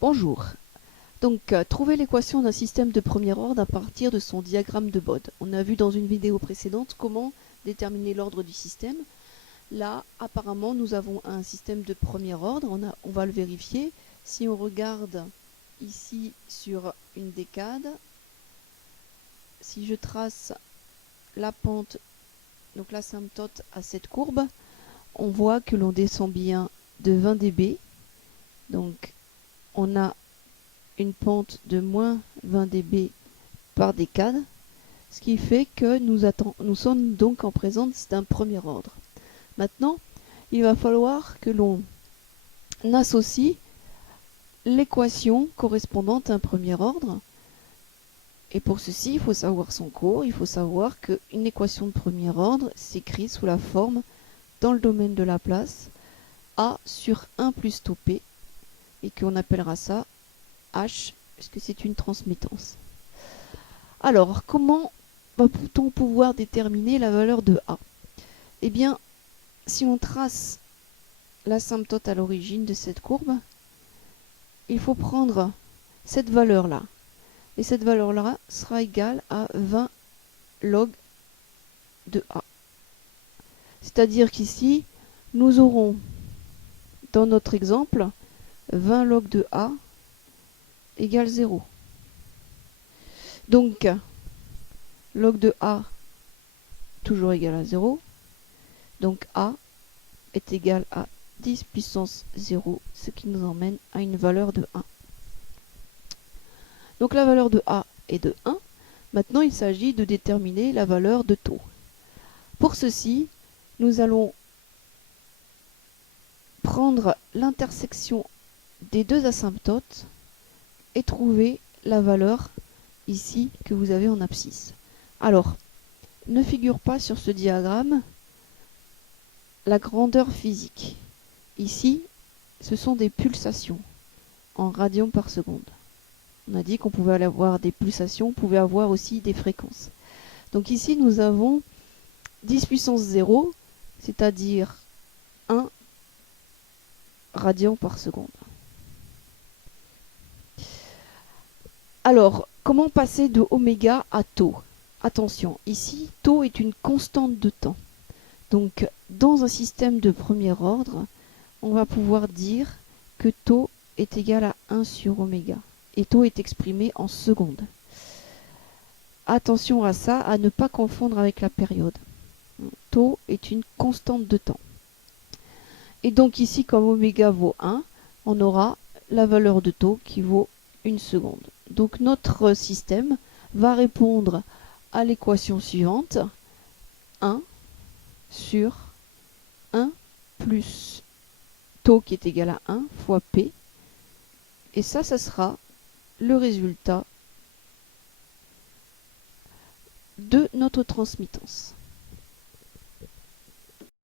Bonjour. Trouver l'équation d'un système de premier ordre à partir de son diagramme de Bode. On a vu dans une vidéo précédente comment déterminer l'ordre du système. Là, apparemment, nous avons un système de premier ordre. On va le vérifier. Si on regarde ici sur une décade, si je trace la pente, donc l'asymptote à cette courbe, on voit que l'on descend bien de 20 dB. Donc, on a une pente de moins 20 dB par décade, ce qui fait que nous sommes donc en présence d'un premier ordre. Maintenant, il va falloir que l'on associe l'équation correspondante à un premier ordre. Et pour ceci, il faut savoir son cours. Il faut savoir qu'une équation de premier ordre s'écrit sous la forme, dans le domaine de Laplace, A sur 1 plus tau P, et qu'on appellera ça H, puisque c'est une transmittance. Alors, comment va-t-on pouvoir déterminer la valeur de A? Eh bien, si on trace l'asymptote à l'origine de cette courbe, il faut prendre cette valeur-là. Et cette valeur-là sera égale à 20 log de A. C'est-à-dire qu'ici, nous aurons, dans notre exemple, 20 log de A égale 0. Donc, log de A toujours égal à 0. Donc A est égal à 10 puissance 0, ce qui nous emmène à une valeur de 1. Donc la valeur de A est de 1. Maintenant, il s'agit de déterminer la valeur de tau. Pour ceci, nous allons prendre l'intersection des deux asymptotes et trouver la valeur ici que vous avez en abscisse. Alors, ne figure pas sur ce diagramme la grandeur physique. Ici, ce sont des pulsations en radians par seconde. On a dit qu'on pouvait avoir des pulsations, on pouvait avoir aussi des fréquences. Donc ici, nous avons 10 puissance 0, c'est-à-dire 1 radian par seconde. Alors, comment passer de oméga à tau? Attention, ici, tau est une constante de temps. Donc, dans un système de premier ordre, on va pouvoir dire que tau est égal à 1 sur oméga. Et tau est exprimé en secondes. Attention à ça, à ne pas confondre avec la période. Tau est une constante de temps. Et donc ici, comme oméga vaut 1, on aura la valeur de tau qui vaut 1 seconde. Donc notre système va répondre à l'équation suivante, 1 sur 1 plus tau qui est égal à 1 fois P. Et ça sera le résultat de notre transmittance.